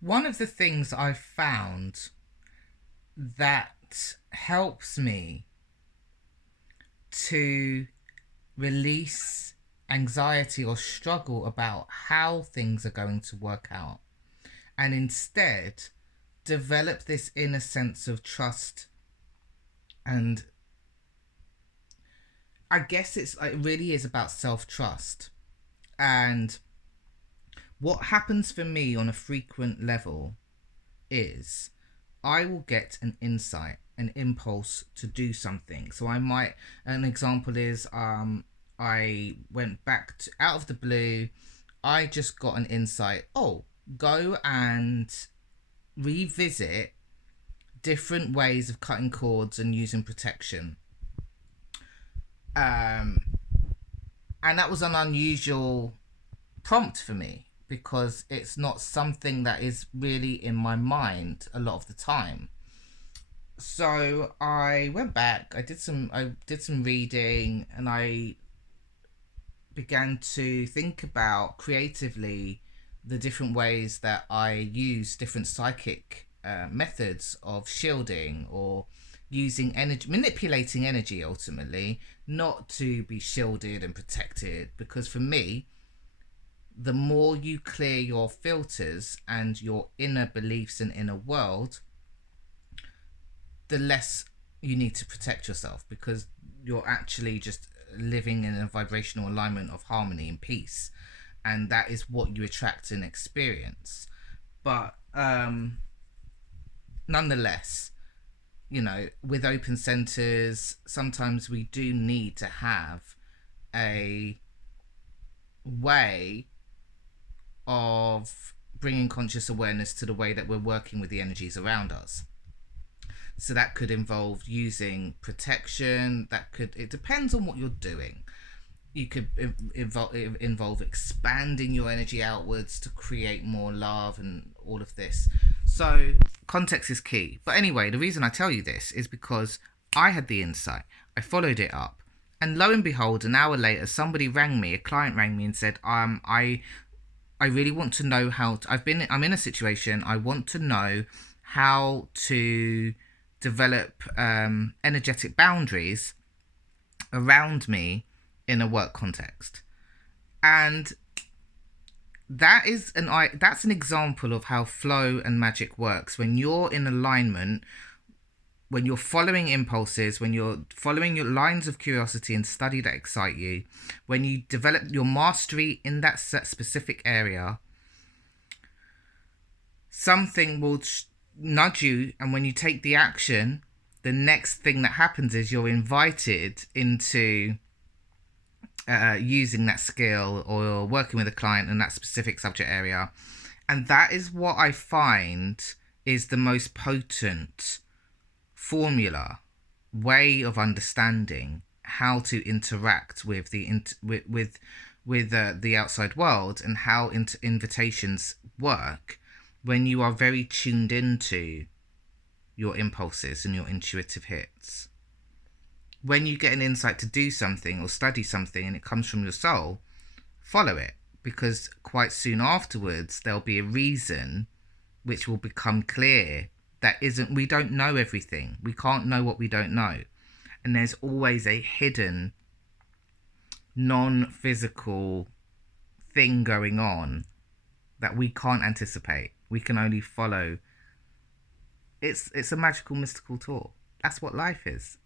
One of the things I've found that helps me to release anxiety or struggle about how things are going to work out and instead develop this inner sense of trust. And I guess it really is about self-trust. And what happens for me on a frequent level is I will get an insight, an impulse to do something. So I might, an example is, I went back to, out of the blue, I just got an insight. Oh, go and revisit different ways of cutting cords and using protection. Um, and that was an unusual prompt for me because it's not something that is really in my mind a lot of the time. So I went back, I did some reading, and I began to think about creatively the different ways that I use different psychic methods of shielding or using energy, manipulating energy ultimately, not to be shielded and protected. Because for me, the more you clear your filters and your inner beliefs and inner world, the less you need to protect yourself, because you're actually just living in a vibrational alignment of harmony and peace, and that is what you attract and experience. But nonetheless, with open centers, sometimes we do need to have a way of bringing conscious awareness to the way that we're working with the energies around us. So that could involve using protection. It depends on what you're doing. You could involve expanding your energy outwards to create more love and all of this. So context is key. But anyway, the reason I tell you this is because I had the insight. I followed it up. And lo and behold, an hour later, a client rang me and said, I really want to know I'm in a situation, I want to know how to develop energetic boundaries around me in a work context. And that's an example of how flow and magic works. When you're in alignment, when you're following impulses, when you're following your lines of curiosity and study that excite you, when you develop your mastery in that specific area, something will nudge you, and when you take the action, the next thing that happens is you're invited into using that skill or working with a client in that specific subject area. And that is what I find is the most potent formula, way of understanding how to interact with the outside world, and how invitations work when you are very tuned into your impulses and your intuitive hits. When you get an insight to do something or study something and it comes from your soul, follow it, because quite soon afterwards there'll be a reason which will become clear. We don't know everything. We can't know what we don't know. And there's always a hidden non-physical thing going on that we can't anticipate. We can only follow. It's a magical, mystical tour. That's what life is.